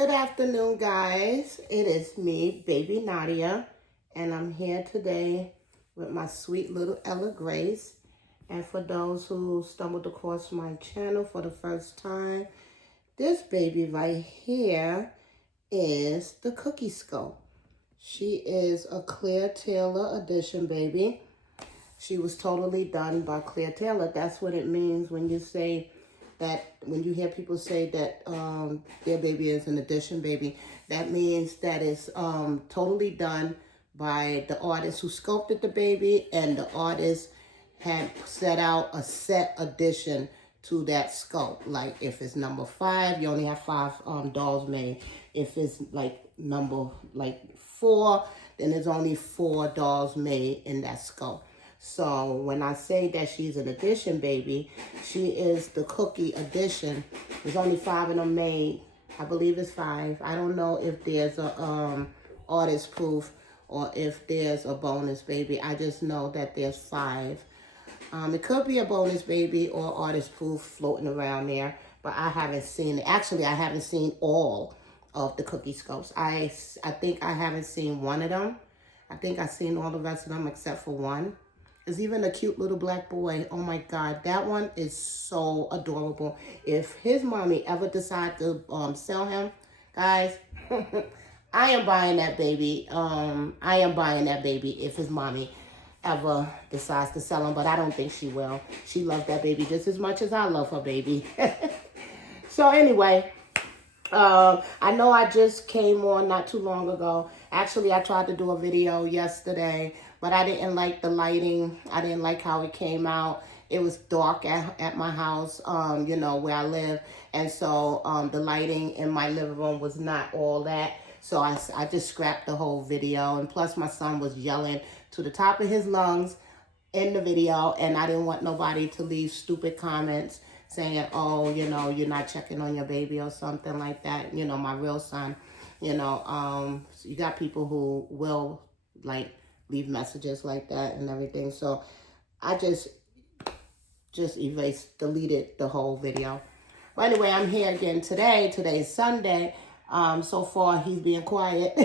Good afternoon, guys. It is me, Baby Nadia, and I'm here today with my sweet little Ella Grace. And for those who stumbled across my channel for the first time, this baby right here is the Cookie Scope. She is a Claire Taylor edition baby. She was totally done by Claire Taylor. That's what it means when you say that, when you hear people say that their baby is an edition baby. That means that it's totally done by the artist who sculpted the baby, and the artist had set out a set edition to that sculpt. Like if it's number 5, you only have 5 dolls made. If it's like number 4, then there's only 4 dolls made in that sculpt. So when I say that she's an edition baby, she is the Cookie edition. There's only 5 of them made. I believe it's 5. I don't know if there's a artist proof or if there's a bonus baby. I just know that there's 5. It could be a bonus baby or artist proof floating around there, but I haven't seen it. Actually, I haven't seen all of the Cookie Scopes. I think I haven't seen one of them. I think I've seen all the rest of them except for one. There's even a cute little black boy. Oh my God, that one is so adorable. If his mommy ever decide to sell him, guys, I am buying that baby. I am buying that baby if his mommy ever decides to sell him, but I don't think she will. She loves that baby just as much as I love her baby. So anyway, I know I just came on not too long ago. Actually, I tried to do a video yesterday, but I didn't like the lighting. I didn't like how it came out. It was dark at my house, you know, where I live. And so the lighting in my living room was not all that. So I just scrapped the whole video. And plus my son was yelling to the top of his lungs in the video. And I didn't want nobody to leave stupid comments saying, oh, you know, you're not checking on your baby or something like that. You know, my real son, you know, you got people who will like leave messages like that and everything. So I just deleted the whole video. But anyway, I'm here again today. Today's Sunday. So far, he's being quiet.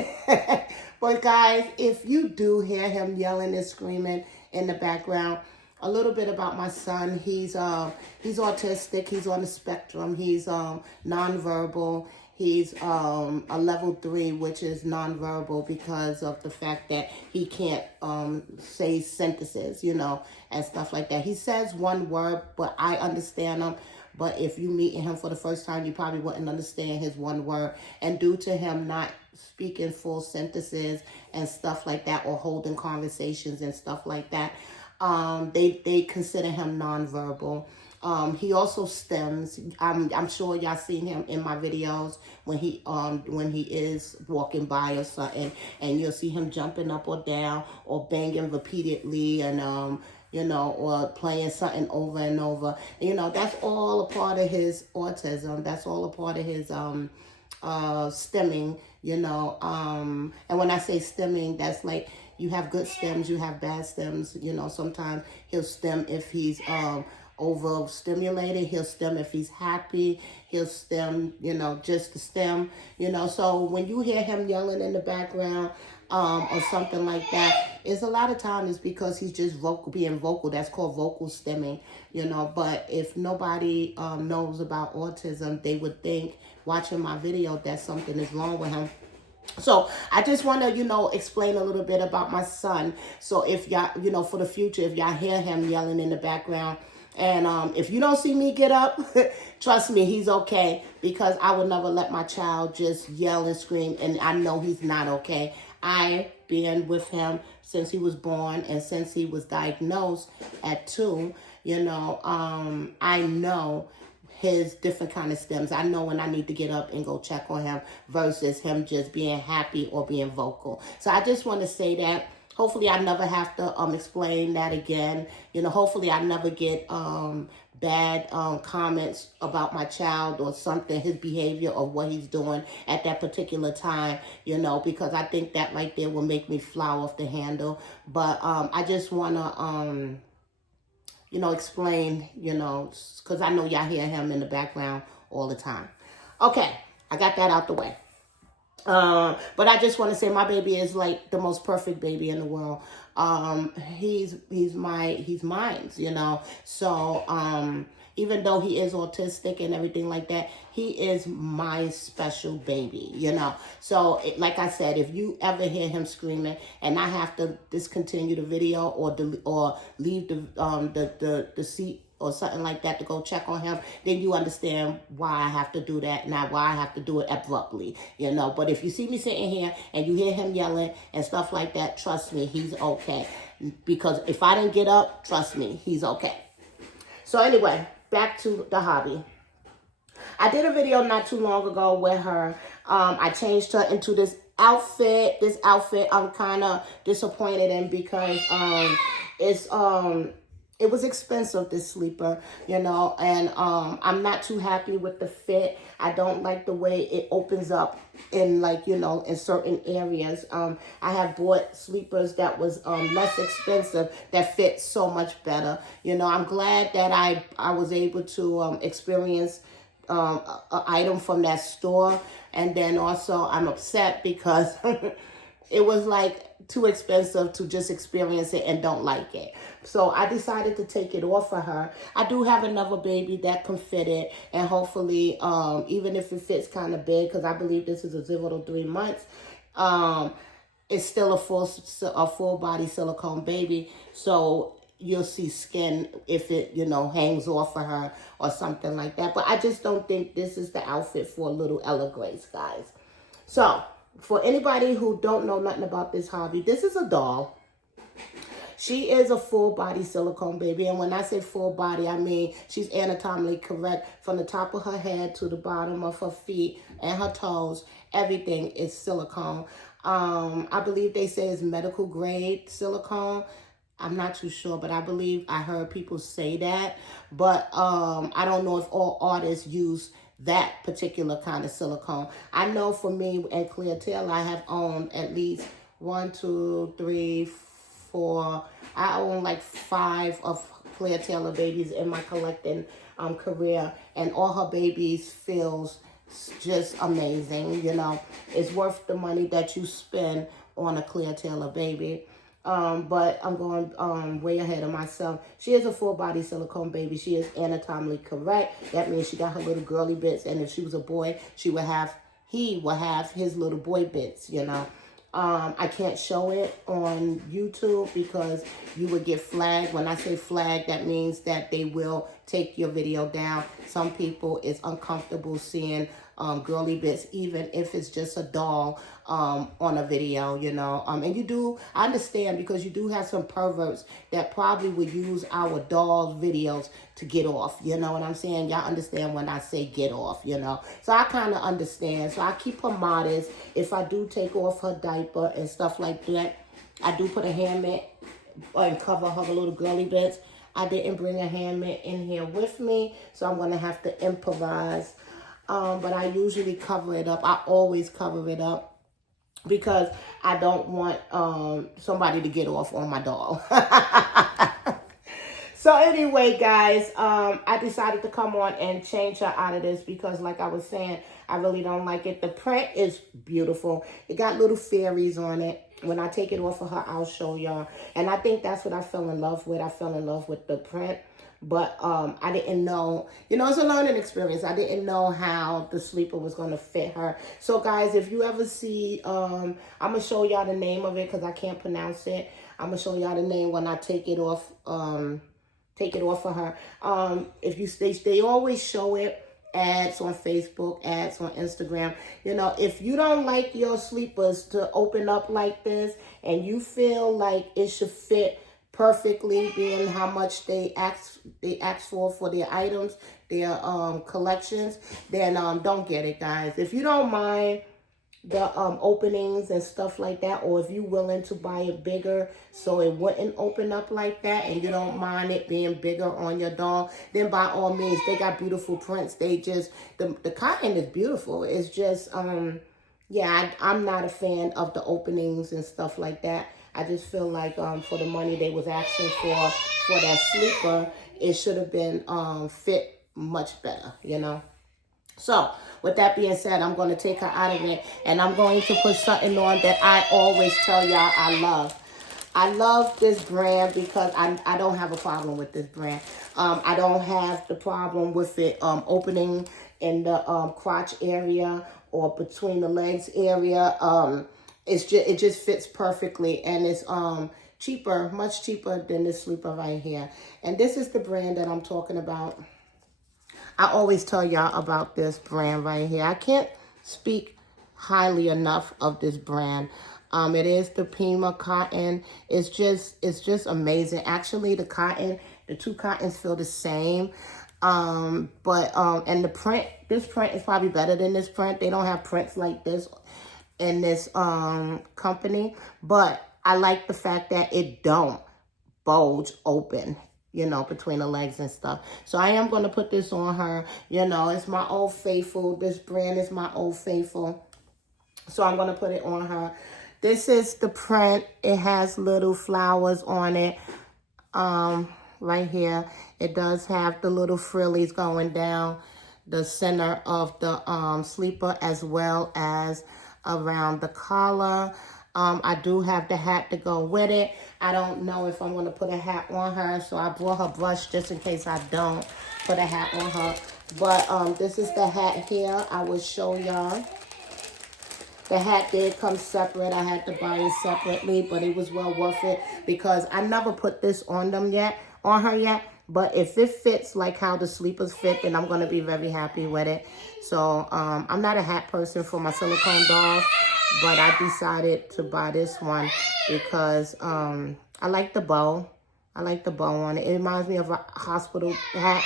But guys, if you do hear him yelling and screaming in the background, a little bit about my son. He's autistic. He's on the spectrum. He's nonverbal. He's a level 3, which is nonverbal because of the fact that he can't say sentences, you know, and stuff like that. He says one word, but I understand him. But if you meet him for the first time, you probably wouldn't understand his one word. And due to him not speaking full sentences and stuff like that, or holding conversations and stuff like that, they consider him nonverbal. He also stems. I'm sure y'all seen him in my videos when he is walking by or something, and you'll see him jumping up or down or banging repeatedly, and you know, or playing something over and over. You know, that's all a part of his autism. That's all a part of his stemming, you know. And when I say stemming, that's like you have good stems, you have bad stems. You know, sometimes he'll stem if he's overstimulated. He'll stem if he's happy. He'll stem, you know, just to stem, you know. So when you hear him yelling in the background, or something like that, it's a lot of times because he's just being vocal. That's called vocal stemming, you know. But if nobody knows about autism, they would think, watching my video, that something is wrong with him. So I just want to, you know, explain a little bit about my son. So if y'all, you know, for the future, if y'all hear him yelling in the background, and if you don't see me get up, trust me, he's okay, because I would never let my child just yell and scream, and I know he's not okay. I've been with him since he was born, and since he was diagnosed at 2, you know, I know his different kind of stems. I know when I need to get up and go check on him versus him just being happy or being vocal. So I just want to say that. Hopefully I never have to explain that again. You know, hopefully I never get bad comments about my child or something, his behavior or what he's doing at that particular time, you know, because I think that right there will make me fly off the handle. But I just want to, you know, explain, you know, because I know y'all hear him in the background all the time. Okay, I got that out the way. But I just want to say my baby is like the most perfect baby in the world. He's mine, you know. So even though he is autistic and everything like that, he is my special baby, you know. So like I said, if you ever hear him screaming and I have to discontinue the video or leave the seat or something like that to go check on him, then you understand why I have to do that, not why I have to do it abruptly, you know. But if you see me sitting here and you hear him yelling and stuff like that, trust me, he's okay. Because if I didn't get up, trust me, he's okay. So anyway, back to the hobby. I did a video not too long ago with her. I changed her into this outfit. This outfit I'm kind of disappointed in because it was expensive, this sleeper, you know, and I'm not too happy with the fit. I don't like the way it opens up in, like, you know, in certain areas. I have bought sleepers that was less expensive that fit so much better. You know, I'm glad that I was able to experience an item from that store. And then also I'm upset because it was like too expensive to just experience it and don't like it. So I decided to take it off for her. I do have another baby that can fit it, and hopefully, even if it fits kind of big, because I believe this is a 0 to 3 months, it's still a full body silicone baby. So you'll see skin if it, you know, hangs off for her or something like that. But I just don't think this is the outfit for little Ella Grace, guys. So for anybody who don't know nothing about this hobby, this is a doll. She is a full body silicone baby. And when I say full body, I mean she's anatomically correct from the top of her head to the bottom of her feet and her toes. Everything is silicone. I believe they say it's medical grade silicone. I'm not too sure, but I believe I heard people say that. But I don't know if all artists use that particular kind of silicone. I know for me and Cleartail, I have owned at least 1, 2, 3, 4. I own like 5 of Cleartail babies in my collecting career, and all her babies feels just amazing. You know, it's worth the money that you spend on a Cleartail baby. But I'm going way ahead of myself. She is a full body silicone baby. She is anatomically correct. That means she got her little girly bits, and if she was a boy, he would have his little boy bits, you know. I can't show it on YouTube because you would get flagged. When I say flagged, that means that they will take your video down. Some people is uncomfortable seeing girly bits, even if it's just a doll on a video, you know. And I understand, because you do have some perverts that probably would use our doll videos to get off, you know what I'm saying? Y'all understand when I say get off, you know. So I kind of understand. So I keep her modest. If I do take off her diaper and stuff like that, I do put a hammock and cover her little girly bits. I didn't bring a hammock in here with me, so I'm going to have to improvise. But I usually cover it up. I always cover it up because I don't want somebody to get off on my doll. So anyway, guys, I decided to come on and change her out of this because, like I was saying, I really don't like it. The print is beautiful. It got little fairies on it. When I take it off of her, I'll show y'all. And I think that's what I fell in love with. I fell in love with the print. But I didn't know, you know, it's a learning experience. I didn't know how the sleeper was going to fit her. So, guys, if you ever see, I'm going to show y'all the name of it because I can't pronounce it. I'm going to show y'all the name when I take it off for her. They always show it, ads on Facebook, ads on Instagram. You know, if you don't like your sleepers to open up like this and you feel like it should fit perfectly, being how much they ask for their items, their collections, then don't get it, guys. If you don't mind the openings and stuff like that, or if you're willing to buy it bigger so it wouldn't open up like that, and you don't mind it being bigger on your doll, then by all means, they got beautiful prints. They just, the cotton is beautiful. It's just yeah, I'm not a fan of the openings and stuff like that. I just feel like for the money they was asking for that sleeper, it should have been fit much better, you know. So with that being said, I'm going to take her out of it, and I'm going to put something on that I always tell y'all I love. I love this brand because I don't have a problem with this brand. I don't have the problem with it opening in the crotch area or between the legs area. It just fits perfectly, and it's cheaper, much cheaper than this sleeper right here. And this is the brand that I'm talking about. I always tell y'all about this brand right here. I can't speak highly enough of this brand. It is the Pima cotton. It's just amazing. Actually, the two cottons feel the same. And the print, this print is probably better than this print. They don't have prints like this in this company, but I like the fact that it don't bulge open, you know, between the legs and stuff. So I am going to put this on her. You know, it's my Old Faithful. This brand is my Old Faithful. So I'm going to put it on her. This is the print. It has little flowers on it. Right here. It does have the little frillies going down the center of the sleeper as well as around the collar. I do have the hat to go with it. I don't know if I'm going to put a hat on her, so I brought her brush just in case I don't put a hat on her. But this is the hat here. I will show y'all. The hat did come separate. I had to buy it separately, but it was well worth it because I never put this on her yet. But if it fits like how the sleepers fit, then I'm going to be very happy with it. So I'm not a hat person for my silicone dolls, but I decided to buy this one because I like the bow. I like the bow on it. It reminds me of a hospital hat,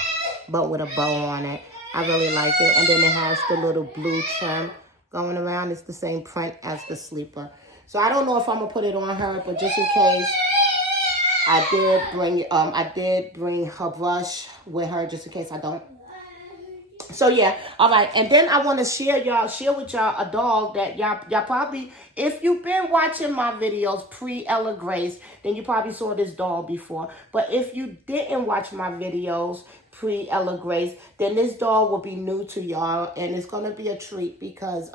but with a bow on it. I really like it. And then it has the little blue trim going around. It's the same print as the sleeper. So I don't know if I'm going to put it on her, but just in case, I did bring her brush with her just in case I don't. So yeah, all right. And then I want to share with y'all a doll that y'all probably, if you've been watching my videos pre Ella Grace, then you probably saw this doll before. But if you didn't watch my videos pre Ella Grace, then this doll will be new to y'all, and it's gonna be a treat because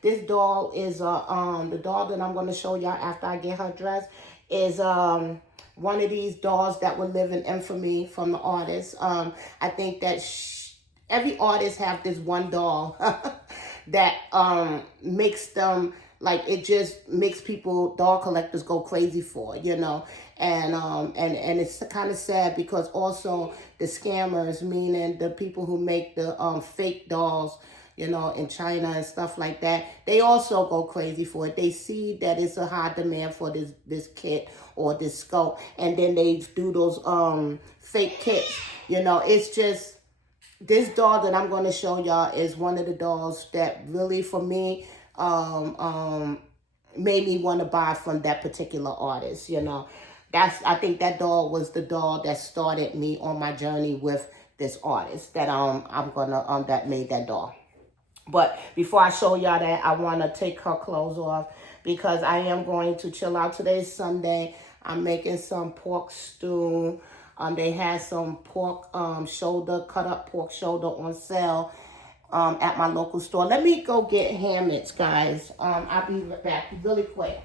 this doll is the doll that I'm gonna show y'all after I get her dressed is one of these dolls that would live in infamy from the artist. I think that every artist have this one doll that makes them, like, it just makes people, doll collectors, go crazy for, you know. And it's kind of sad because also the scammers, meaning the people who make the fake dolls, you know, in China and stuff like that, they also go crazy for it. They see that it's a high demand for this kit or this sculpt, and then they do those fake kits. You know, it's just, this doll that I'm going to show y'all is one of the dolls that really, for me, made me want to buy from that particular artist, you know. I think that doll was the doll that started me on my journey with this artist that that made that doll. But before I show y'all that, I want to take her clothes off because I am going to chill out. Today's Sunday. I'm making some pork stew. They had some pork shoulder, cut up pork shoulder on sale at my local store. Let me go get ham mitts, guys. I'll be back really quick.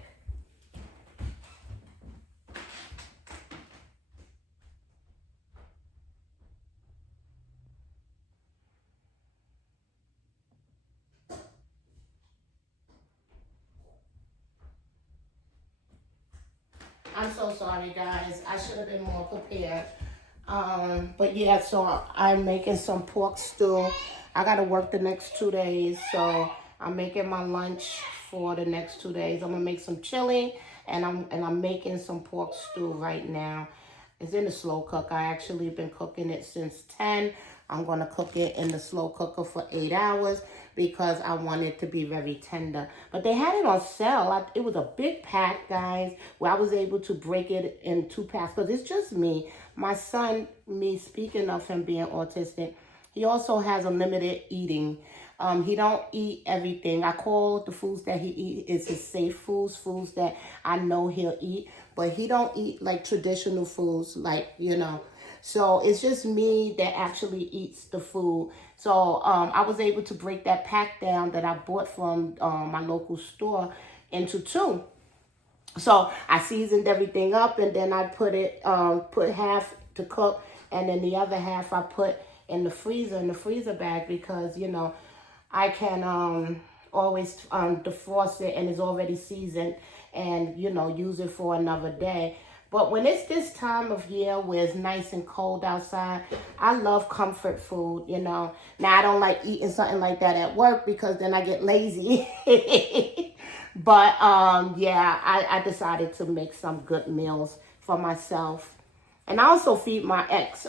I'm so sorry, guys. I should have been more prepared. But yeah, so I'm making some pork stew. I got to work the next 2 days, so I'm making my lunch for the next 2 days. I'm gonna make some chili, and I'm making some pork stew right now. It's in the slow cook. I actually been cooking it since 10. I'm gonna cook it in the slow cooker for 8 hours because I want it to be very tender. But they had it on sale. It was a big pack, guys, where I was able to break it in 2 packs because it's just me. My son, speaking of him being autistic, he also has a limited eating. He don't eat everything. I call the foods that he eat is his safe foods that I know he'll eat. But he don't eat like traditional foods, like, you know. So it's just me that actually eats the food. So I was able to break that pack down that I bought from my local store into two. So I seasoned everything up, and then I put half to cook, and then the other half I put in the freezer bag, because I can always defrost it, and it's already seasoned, and use it for another day. But when it's this time of year where it's nice and cold outside, I love comfort food. Now, I don't like eating something like that at work, because then I get lazy. But yeah, I decided to make some good meals for myself. And I also feed my ex.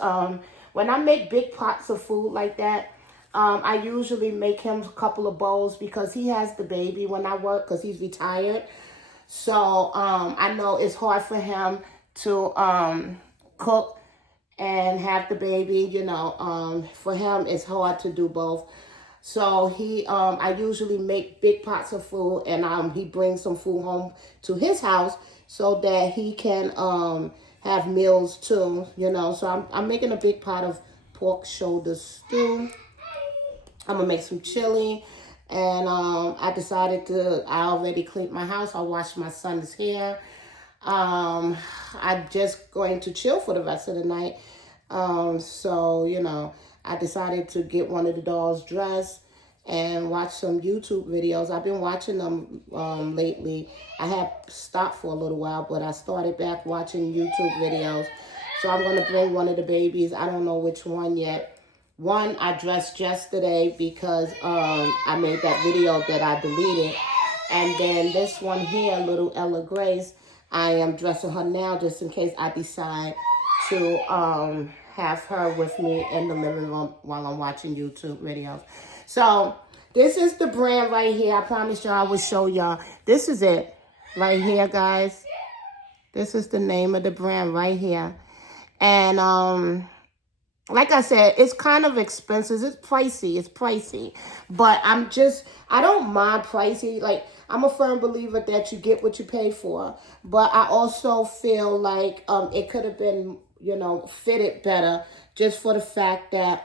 When I make big pots of food like that, I usually make him a couple of bowls, because he has the baby when I work, because he's retired. So I know it's hard for him to cook and have the baby. For him, it's hard to do both. So I usually make big pots of food, and he brings some food home to his house so that he can have meals too. So I'm making a big pot of pork shoulder stew. I'm gonna make some chili, and I already cleaned my house. I washed my son's hair. I'm just going to chill for the rest of the night. So I decided to get one of the dolls dressed and watch some YouTube videos. I've been watching them lately. I have stopped for a little while, but I started back watching YouTube videos. So I'm going to bring one of the babies. I don't know which one yet. One I dressed yesterday, because I made that video that I deleted. And then this one here, little Ella Grace, I am dressing her now, just in case I decide to have her with me in the living room while I'm watching YouTube videos. So this is the brand right here. I promised y'all I would show y'all. This is it right here, guys. This is the name of the brand right here. And like I said, it's kind of expensive. It's pricey. But I don't mind pricey. Like, I'm a firm believer that you get what you pay for. But I also feel like it could have been, fitted better, just for the fact that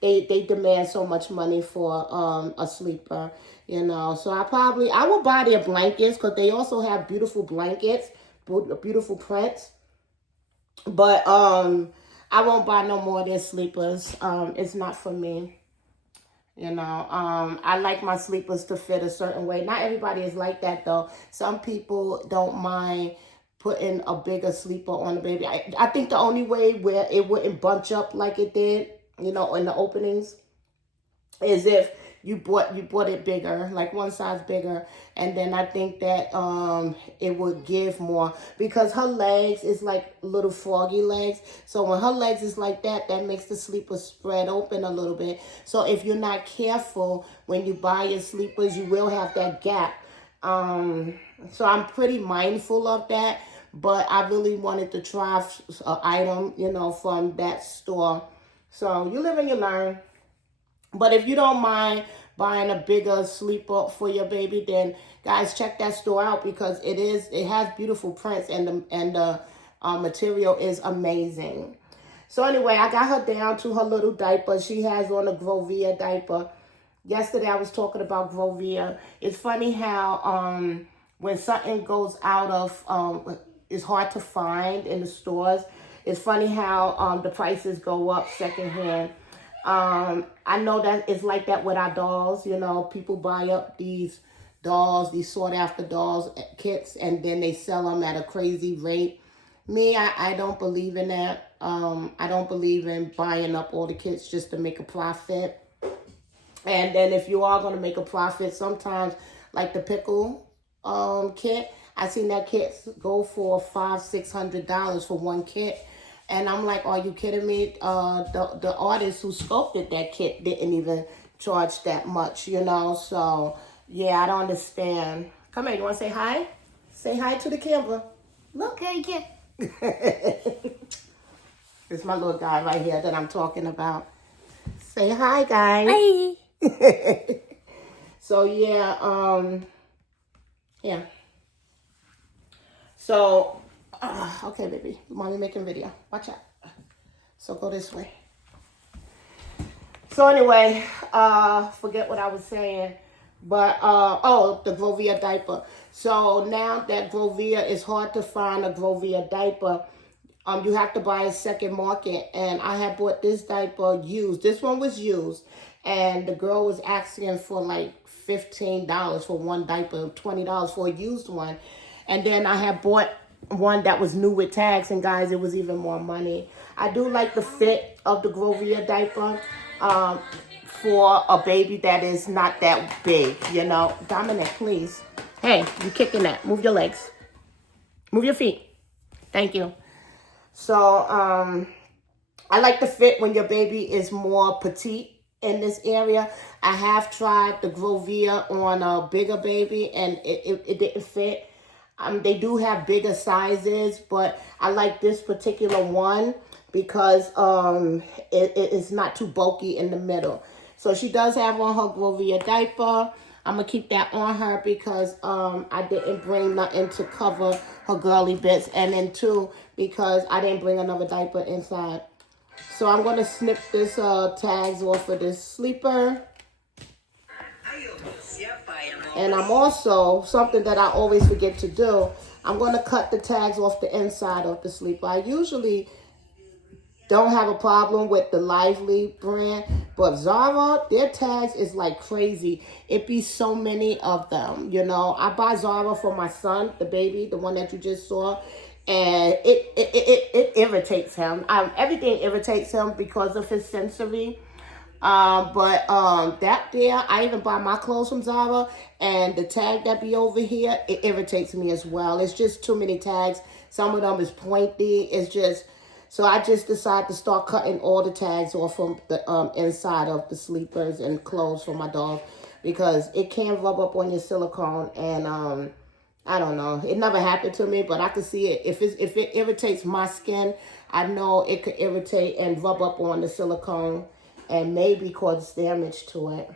they demand so much money for a sleeper. So I will buy their blankets, because they also have beautiful blankets, beautiful prints. But I won't buy no more of their sleepers. It's not for me. I like my sleepers to fit a certain way. Not everybody is like that, though. Some people don't mind putting a bigger sleeper on the baby. I think the only way where it wouldn't bunch up like it did, in the openings, is if you bought it bigger, like one size bigger, and then I think that it would give more, because her legs is like little froggy legs. So when her legs is like that, that makes the sleeper spread open a little bit. So if you're not careful when you buy your sleepers, you will have that gap. So I'm pretty mindful of that, but I really wanted to try an item, from that store. So you live and you learn. But if you don't mind buying a bigger sleeper for your baby, then guys, check that store out, because it has beautiful prints, and the material is amazing. So anyway, I got her down to her little diaper. She has on a Grovia diaper. Yesterday I was talking about Grovia. It's funny how when something goes out of it's hard to find in the stores. It's funny how the prices go up secondhand. I know that it's like that with our dolls. People buy up these dolls, these sought after dolls kits, and then they sell them at a crazy rate. Me, I don't believe in that. I don't believe in buying up all the kits just to make a profit. And then if you are going to make a profit, sometimes, like the pickle kit, I seen that kit go for $500-$600 for one kit. And I'm like, are you kidding me? The artist who sculpted that kit didn't even charge that much, So, yeah, I don't understand. Come here, you want to say hi? Say hi to the camera. Look. Okay. It's my little guy right here that I'm talking about. Say hi, guys. Hi. So, yeah, yeah. So, okay, baby. Mommy making video. Watch out. So go this way. So anyway, forget what I was saying. But, oh, the Grovia diaper. So now that Grovia is hard to find a Grovia diaper, you have to buy a second market. And I had bought this diaper used. This one was used. And the girl was asking for like $15 for one diaper, $20 for a used one. And then I had bought one that was new with tags. And guys, it was even more money. I do like the fit of the Grovia diaper. For a baby that is not that big, you know. Dominic, please. Hey, you kicking that. Move your legs. Move your feet. Thank you. So, I like the fit when your baby is more petite in this area. I have tried the Grovia on a bigger baby and it didn't fit. They do have bigger sizes, but I like this particular one because it's not too bulky in the middle. So she does have on her Grovia diaper. I'm going to keep that on her because I didn't bring nothing to cover her girly bits. And then two, because I didn't bring another diaper inside. So I'm going to snip this tags off of this sleeper. And I'm also, something that I always forget to do, I'm going to cut the tags off the inside of the sleeper. I usually don't have a problem with the Lively brand, but Zara, their tags is like crazy. It be so many of them, you know. I buy Zara for my son, the baby, the one that you just saw, and it irritates him. Everything irritates him because of his sensory. But that there, I even buy my clothes from Zara, and the tag that be over here, it irritates me as well. It's just too many tags. Some of them is pointy. It's just, so I just decided to start cutting all the tags off from the inside of the sleepers and clothes for my dog because it can rub up on your silicone, and I don't know. It never happened to me, but I can see it. If it irritates my skin, I know it could irritate and rub up on the silicone and maybe cause damage to it.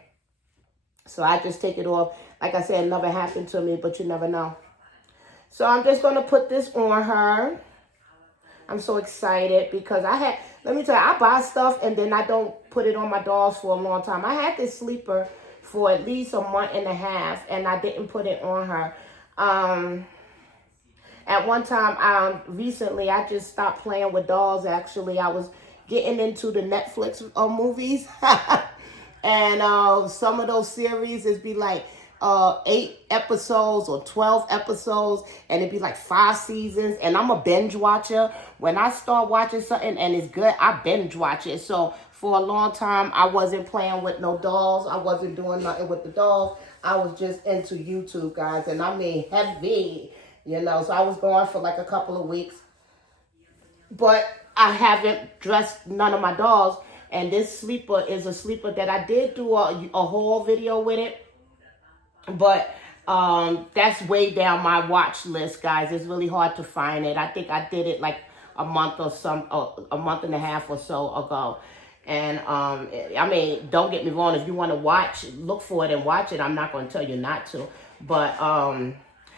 So I just take it off. Like I said, it never happened to me, but you never know. So I'm just going to put this on her. I'm so excited because let me tell you, I buy stuff and then I don't put it on my dogs for a long time. I had this sleeper for at least a month and a half and I didn't put it on her. At one time, recently, I just stopped playing with dolls, actually. I was getting into the Netflix movies. And some of those series, it'd be like 8 episodes or 12 episodes. And it'd be like 5 seasons. And I'm a binge watcher. When I start watching something and it's good, I binge watch it. So for a long time, I wasn't playing with no dolls. I wasn't doing nothing with the dolls. I was just into YouTube, guys. And I mean heavy, you know. So I was going for like a couple of weeks. But I haven't dressed none of my dolls. And this sleeper is a sleeper that I did do a haul video with it. But that's way down my watch list, guys. It's really hard to find it. I think I did it like a month and a half or so ago. And I mean, don't get me wrong. If you want to look for it and watch it. I'm not going to tell you not to. But I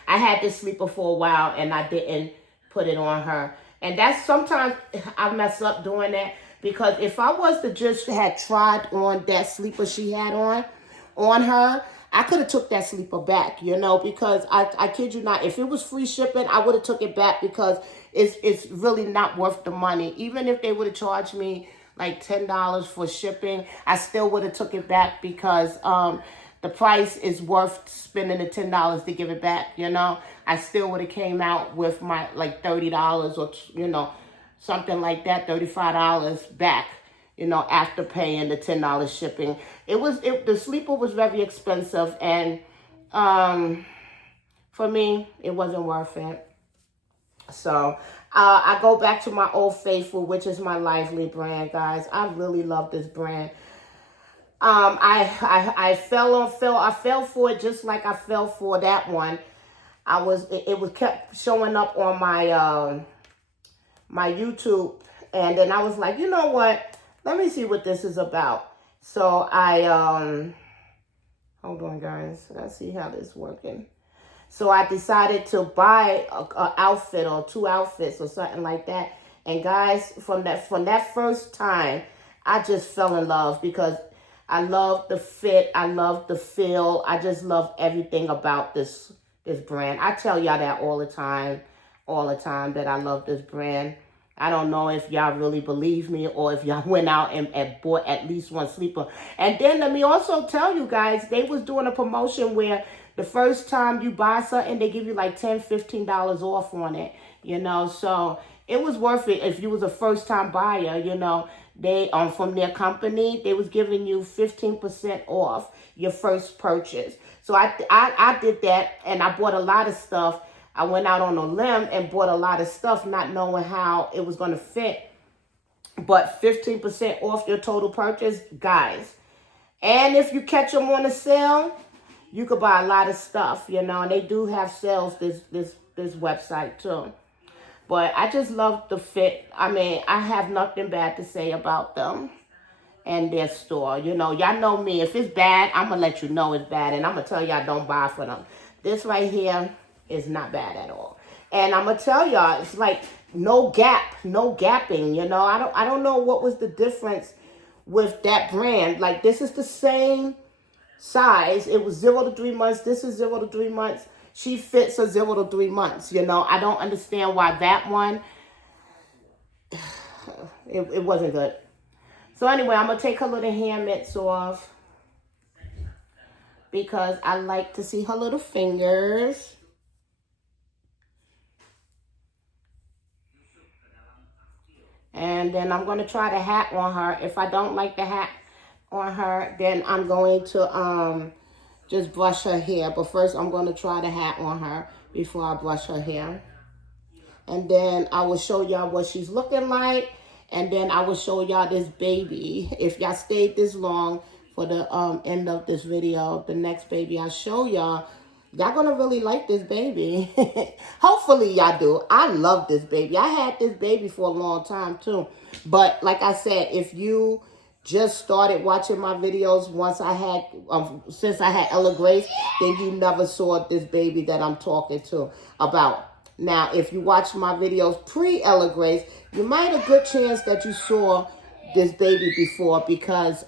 had this sleeper for a while and I didn't put it on her. And that's sometimes I mess up doing that. Because if I was to just had tried on that sleeper she had on her, I could have took that sleeper back, you know, because I kid you not, if it was free shipping, I would have took it back because it's really not worth the money. Even if they would have charged me like $10 for shipping, I still would have took it back because the price is worth spending the $10 to give it back, you know. I still would have came out with my like $30 or, you know, something like that, $35 back, you know, after paying the $10 shipping. The sleeper was very expensive, and for me, it wasn't worth it. So I go back to my Old Faithful, which is my Lively brand, guys. I really love this brand. I fell for it just like I fell for that one. It was kept showing up on my my YouTube, and then I was like, you know what? Let me see what this is about. So I hold on, guys. Let's see how this is working. So I decided to buy a outfit or 2 outfits or something like that. And guys, from that first time, I just fell in love because I love the fit. I love the feel. I just love everything about this brand. I tell y'all that all the time that I love this brand. I don't know if y'all really believe me or if y'all went out and bought at least one sleeper. And then let me also tell you guys, they was doing a promotion where the first time you buy something, they give you like $10, $15 off on it, you know. So it was worth it if you was a first time buyer, you know. They from their company, they was giving you 15% off your first purchase. So I did that, and I bought a lot of stuff. I went out on a limb and bought a lot of stuff, not knowing how it was going to fit. But 15% off your total purchase, guys. And if you catch them on a sale, you could buy a lot of stuff, you know. And they do have sales this website too. But I just love the fit. I mean, I have nothing bad to say about them and their store. You know, y'all know me. If it's bad, I'm going to let you know it's bad. And I'm going to tell y'all don't buy for them. This right here is not bad at all. And I'm going to tell y'all, it's like no gapping, you know. I don't know what was the difference with that brand. Like, this is the same size. It was 0 to 3 months. This is 0 to 3 months. She fits a 0 to 3 months, you know. I don't understand why that one, it wasn't good. So anyway, I'm going to take her little hand mitts off because I like to see her little fingers. And then I'm going to try the hat on her. If I don't like the hat on her, then I'm going to just brush her hair. But first, I'm going to try the hat on her before I brush her hair. And then I will show y'all what she's looking like. And then I will show y'all this baby. If y'all stayed this long for the end of this video, the next baby I show y'all, y'all gonna really like this baby. Hopefully y'all do. I love this baby. I had this baby for a long time too. But like I said, if you just started watching my videos since I had Ella Grace, then you never saw this baby that I'm talking to about. Now, if you watch my videos pre-Ella Grace, you might have a good chance that you saw this baby before, because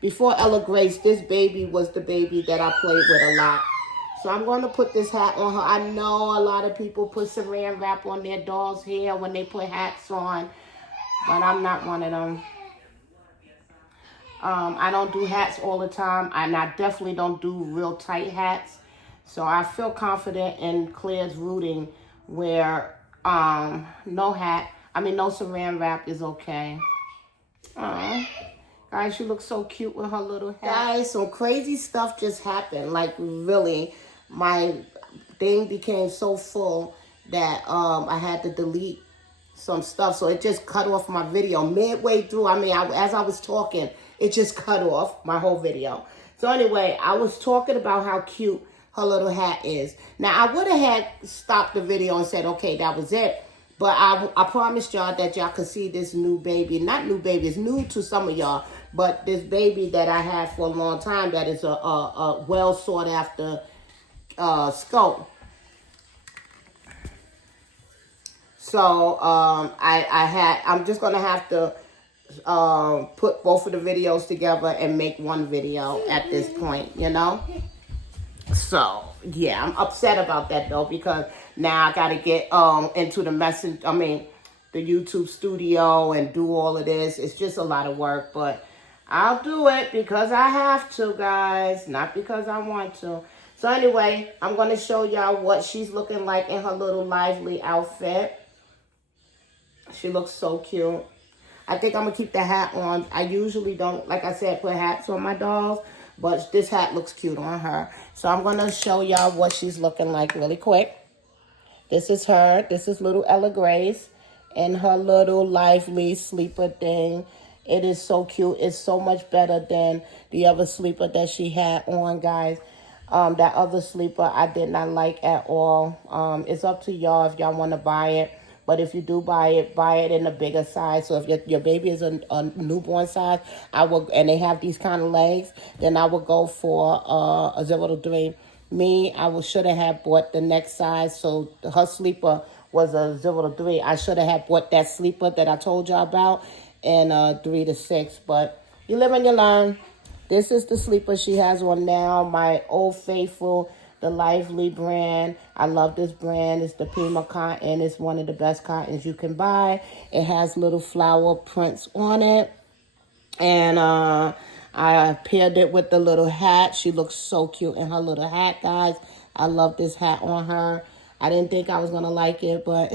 before Ella Grace, this baby was the baby that I played with a lot. So I'm going to put this hat on her. I know a lot of people put saran wrap on their doll's hair when they put hats on, but I'm not one of them. I don't do hats all the time, and I definitely don't do real tight hats. So I feel confident in Claire's rooting where no saran wrap is okay. Guys, she looks so cute with her little hat. Guys, some crazy stuff just happened. Like, really, my thing became so full that I had to delete some stuff. So it just cut off my video midway through. I mean, as I was talking, it just cut off my whole video. So anyway, I was talking about how cute her little hat is. Now, I would have had stopped the video and said, okay, that was it. But I promised y'all that y'all could see this new baby. Not new baby, it's new to some of y'all. But this baby that I had for a long time that is a well sought after scope. So I'm just gonna have to put both of the videos together and make one video at this point, you know. So yeah, I'm upset about that though, because now I gotta get into the the YouTube studio and do all of this. It's just a lot of work, but I'll do it because I have to, guys, not because I want to. So anyway, I'm going to show y'all what she's looking like in her little lively outfit. She looks so cute. I think I'm going to keep the hat on. I usually don't, like I said, put hats on my dolls, but this hat looks cute on her. So I'm going to show y'all what she's looking like really quick. This is her. This is little Ella Grace in her little lively sleeper thing. It is so cute. It's so much better than the other sleeper that she had on, guys. That other sleeper I did not like at all. It's up to y'all if y'all want to buy it. But if you do buy it in a bigger size. So if your baby is a newborn size, and they have these kind of legs, then I would go for a 0 to 3. Me, I should have bought the next size. So her sleeper was a 0 to 3. I should have had bought that sleeper that I told y'all about and 3 to 6. But you live and you learn. This is the sleeper she has on now. My Old Faithful, the Lively brand. I love this brand. It's the Pima cotton. It's one of the best cottons you can buy. It has little flower prints on it. And I paired it with the little hat. She looks so cute in her little hat, guys. I love this hat on her. I didn't think I was going to like it, but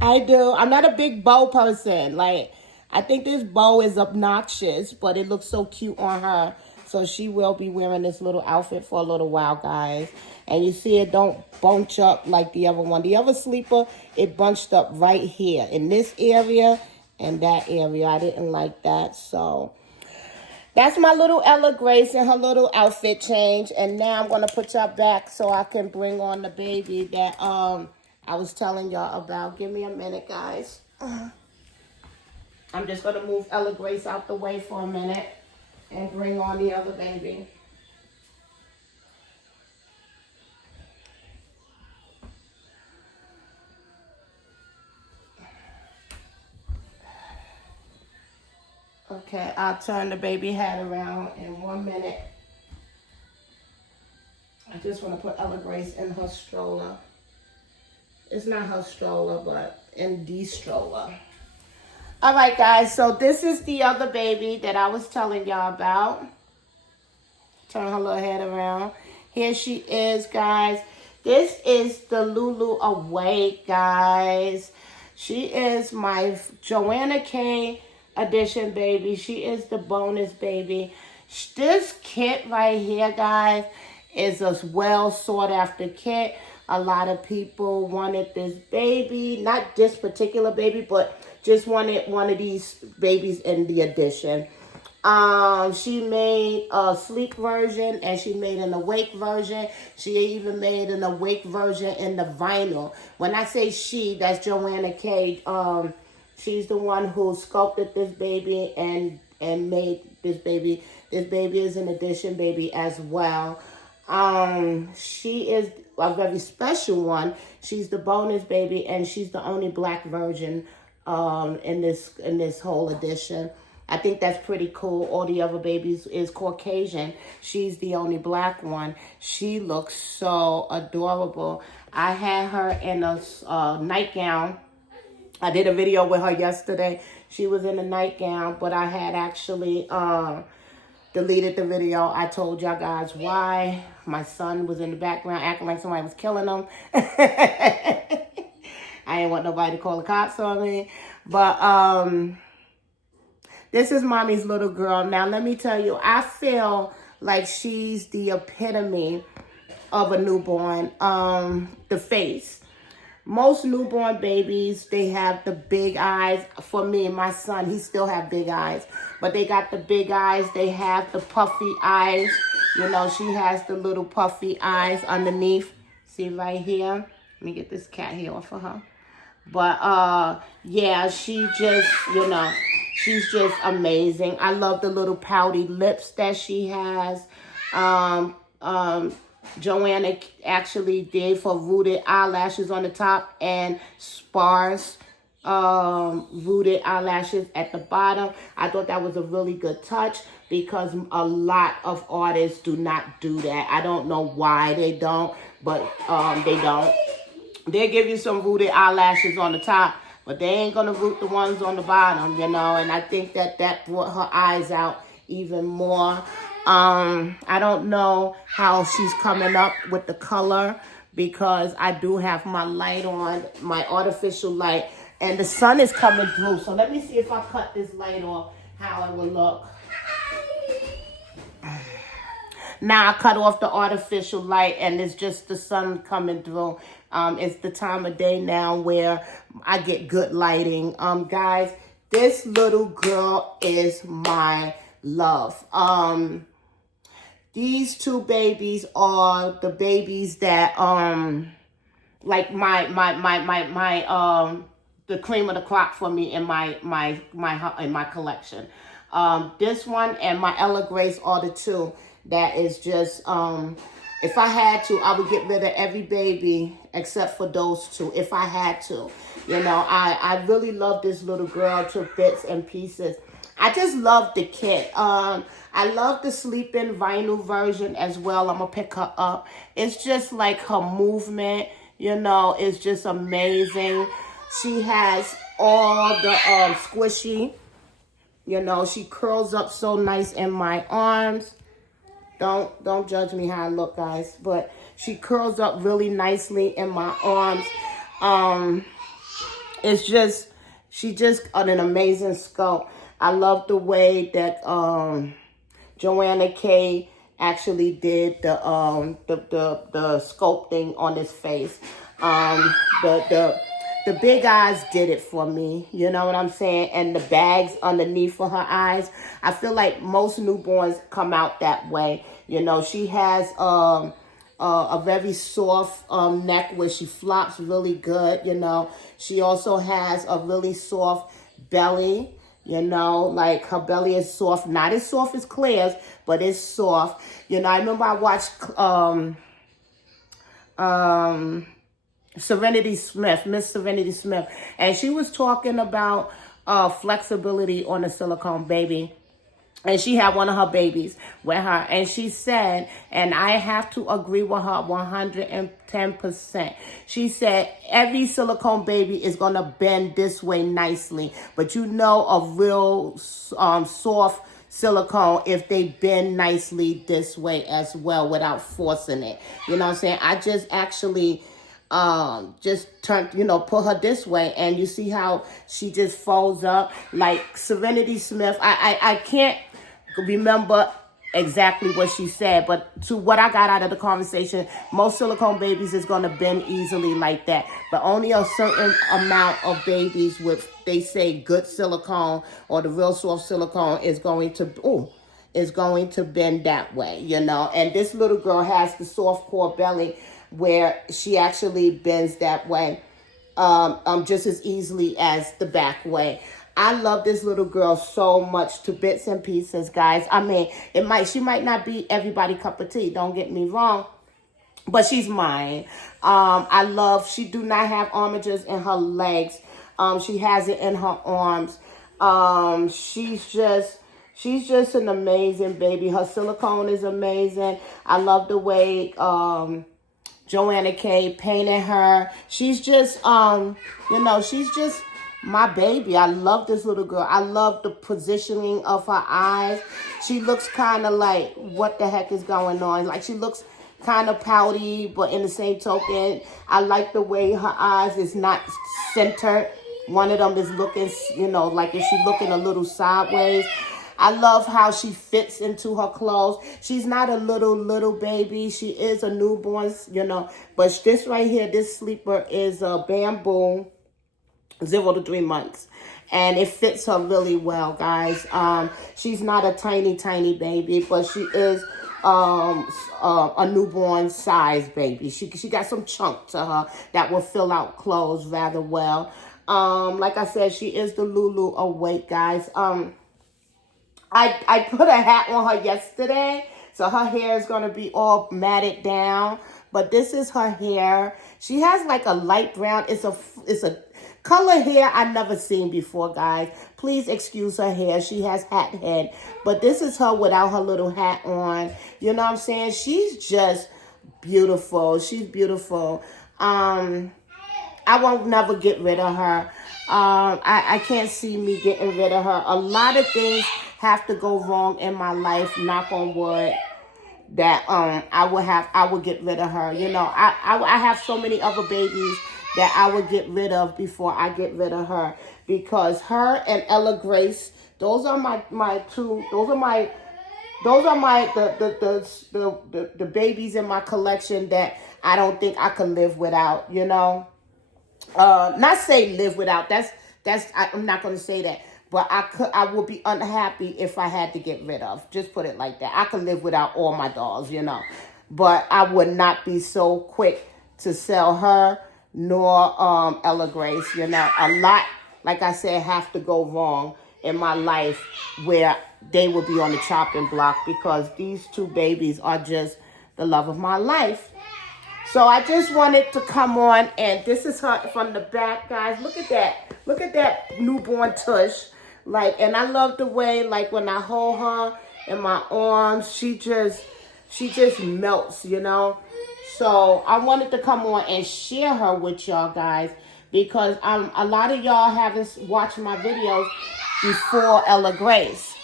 I do. I'm not a big bow person. Like, I think this bow is obnoxious, but it looks so cute on her. So she will be wearing this little outfit for a little while, guys. And you see it don't bunch up like the other one. The other sleeper, it bunched up right here in this area and that area. I didn't like that. So that's my little Ella Grace and her little outfit change. And now I'm going to put y'all back so I can bring on the baby that I was telling y'all about. Give me a minute, guys. I'm just going to move Ella Grace out the way for a minute and bring on the other baby. Okay, I'll turn the baby hat around in 1 minute. I just want to put Ella Grace in her stroller. It's not her stroller, but in the stroller. All right, guys, so this is the other baby that I was telling y'all about. Turn her little head around. Here she is, guys. This is the Lulu Awake, guys. She is my Joanna K edition baby. She is the bonus baby. This kit right here, guys, is a well sought after kit. A lot of people wanted this baby, not this particular baby, but just wanted one of these babies in the edition. She made a sleep version and she made an awake version. She even made an awake version in the vinyl. When I say she, that's Joanna K. She's the one who sculpted this baby and made this baby. This baby is an edition baby as well. She is a very special one. She's the bonus baby and she's the only black version in this whole edition. I think that's pretty cool. All the other babies is Caucasian. She's the only black one. She looks so adorable. I had her in a nightgown. I did a video with her yesterday. She was in a nightgown, but I had actually deleted the video. I told y'all guys why. My son was in the background acting like somebody was killing him. I didn't want nobody to call the cops on me. But this is mommy's little girl. Now, let me tell you, I feel like she's the epitome of a newborn. The face. Most newborn babies, they have the big eyes. For me, my son, he still have big eyes. But they got the big eyes. They have the puffy eyes. You know, she has the little puffy eyes underneath. See right here? Let me get this cat here off of her. But, yeah, she just, you know, she's just amazing. I love the little pouty lips that she has. Joanna actually did for rooted eyelashes on the top and sparse rooted eyelashes at the bottom. I thought that was a really good touch because a lot of artists do not do that. I don't know why they don't, but they don't. They'll give you some rooted eyelashes on the top, but they ain't going to root the ones on the bottom, you know, and I think that brought her eyes out even more. I don't know how she's coming up with the color because I do have my light on, my artificial light, and the sun is coming through. So let me see if I cut this light off, how it will look. Now I cut off the artificial light and it's just the sun coming through. It's the time of day now where I get good lighting. Guys, this little girl is my love. These two babies are the babies that like the cream of the crop for me in my collection. This one and my Ella Grace are the two that is just If I had to, I would get rid of every baby except for those two, if I had to. You know, I really love this little girl to bits and pieces. I just love the kit. I love the sleeping vinyl version as well. I'm going to pick her up. It's just like her movement, you know, is just amazing. She has all the squishy, you know, she curls up so nice in my arms. Don't judge me how I look, guys, but she curls up really nicely in my arms. It's just, she just got an amazing sculpt. I love the way that Joanna K actually did the sculpting on his face. The big eyes did it for me, you know what I'm saying? And the bags underneath for her eyes. I feel like most newborns come out that way. You know, she has a very soft neck where she flops really good, you know. She also has a really soft belly, you know, like her belly is soft. Not as soft as Claire's, but it's soft. You know, I remember I watched Serenity Smith, Miss Serenity Smith, and she was talking about flexibility on a silicone baby. And she had one of her babies with her. And she said, and I have to agree with her 110%. She said, every silicone baby is going to bend this way nicely. But you know a real soft silicone if they bend nicely this way as well without forcing it. You know what I'm saying? I just actually just turn, you know, put her this way, and you see how she just folds up like Serenity Smith. I can't remember exactly what she said, but to what I got out of the conversation, most silicone babies is going to bend easily like that, but only a certain amount of babies with, they say, good silicone or the real soft silicone is going to bend that way, you know. And this little girl has the soft core belly where she actually bends that way just as easily as the back way. I love this little girl so much to bits and pieces, guys. I mean, she might not be everybody's cup of tea, don't get me wrong, but she's mine. I love, she do not have armatures in her legs. She has it in her arms. She's just an amazing baby. Her silicone is amazing. I love the way Joanna K painted her. She's just, you know, she's just my baby. I love this little girl. I love the positioning of her eyes. She looks kind of like, what the heck is going on? Like, she looks kind of pouty, but in the same token, I like the way her eyes is not centered. One of them is looking, you know, like if she's looking a little sideways. I love how she fits into her clothes. She's not a little baby. She is a newborn, you know. But this right here, this sleeper is a bamboo, 0 to 3 months. And it fits her really well, guys. She's not a tiny baby, but she is a newborn size baby. She got some chunk to her that will fill out clothes rather well. Like I said, she is the Lulu Awake, guys. I put a hat on her yesterday, so her hair is going to be all matted down. But this is her hair. She has like a light brown. It's a color hair I've never seen before, guys. Please excuse her hair. She has hat head. But this is her without her little hat on. You know what I'm saying? She's just beautiful. She's beautiful. I won't never get rid of her. I can't see me getting rid of her. A lot of things have to go wrong in my life, knock on wood, that I would get rid of her. You know, I have so many other babies that I would get rid of before I get rid of her, because her and Ella Grace, those are my two, those are my the babies in my collection that I don't think I could live without, you know. Not say live without, I'm not going to say that, but I would be unhappy if I had to get rid of. Just put it like that. I could live without all my dolls, you know, but I would not be so quick to sell her nor Ella Grace. You know, a lot, like I said, have to go wrong in my life where they will be on the chopping block, because these two babies are just the love of my life. So I just wanted to come on, and this is her from the back, guys. Look at that. Look at that newborn tush. Like, and I love the way, like, when I hold her in my arms, she just melts, you know. So I wanted to come on and share her with y'all guys, because a lot of y'all haven't watched my videos before Ella Grace.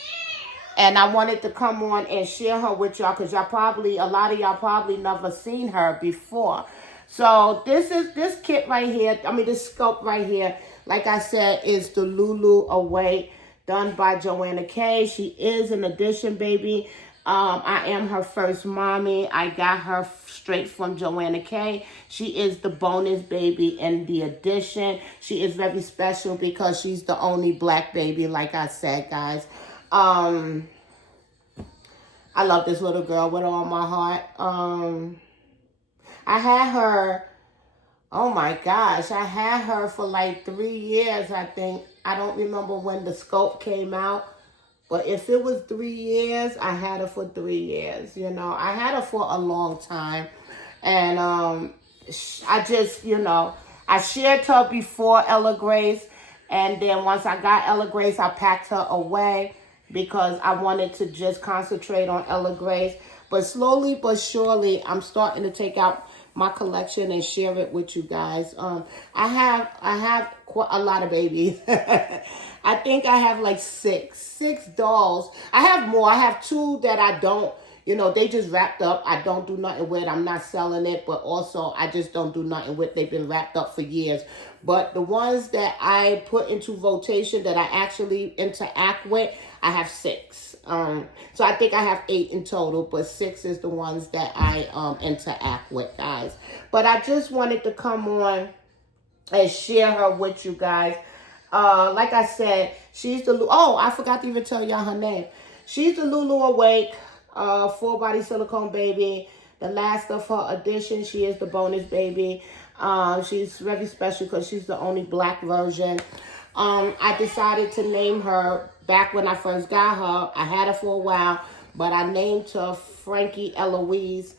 And I wanted to come on and share her with y'all, because a lot of y'all probably never seen her before. So this kit right here, this sculpt right here, like I said, is the Lulu Awake, done by Joanna K. She is an edition, baby. I am her first mommy. I got her straight from Joanna K. She is the bonus baby in the edition. She is very special because she's the only black baby, like I said, guys. I love this little girl with all my heart. I had her, oh my gosh, I had her for like 3 years, I think. I don't remember when the sculpt came out, but if it was 3 years, I had her for 3 years, you know. I had her for a long time, and I just, you know, I shared her before Ella Grace, and then once I got Ella Grace, I packed her away because I wanted to just concentrate on Ella Grace. But slowly but surely, I'm starting to take out my collection and share it with you guys. I have quite a lot of babies. I think I have like six dolls. I have more. I have 2 that I don't, you know, they just wrapped up. I don't do nothing with. I'm not selling it, but also I just don't do nothing with. They've been wrapped up for years. But the ones that I put into rotation that I actually interact with, I have 6. So I think I have 8 in total, but 6 is the ones that I interact with, guys. But I just wanted to come on and share her with you guys. Like I said, she's the, oh, I forgot to even tell y'all her name. She's the Lulu Awake, full body silicone baby. The last of her edition. She is the bonus baby. She's very special because she's the only black version. I decided to name her back when I first got her. I had her for a while, but I named her Frankie Eloise.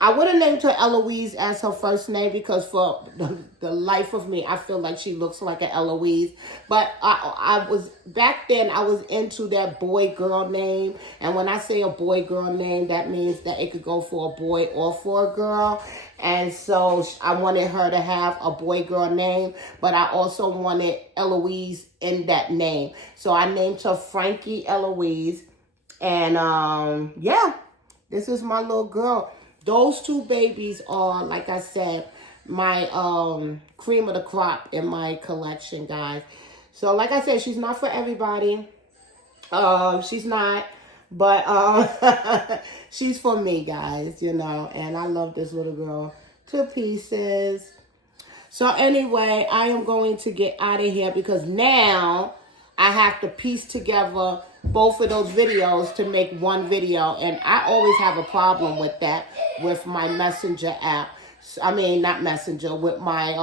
I would have named her Eloise as her first name because for the life of me, I feel like she looks like an Eloise. But I was, back then, I was into that boy-girl name. And when I say a boy-girl name, that means that it could go for a boy or for a girl. And so I wanted her to have a boy-girl name, but I also wanted Eloise in that name. So I named her Frankie Eloise. And yeah, this is my little girl. Those 2 babies are, like I said, my cream of the crop in my collection, guys. So, like I said, she's not for everybody. She's not. But she's for me, guys, you know. And I love this little girl to pieces. So, anyway, I am going to get out of here because now I have to piece together both of those videos to make one video. And I always have a problem with that with my Messenger app. I mean, not Messenger, with my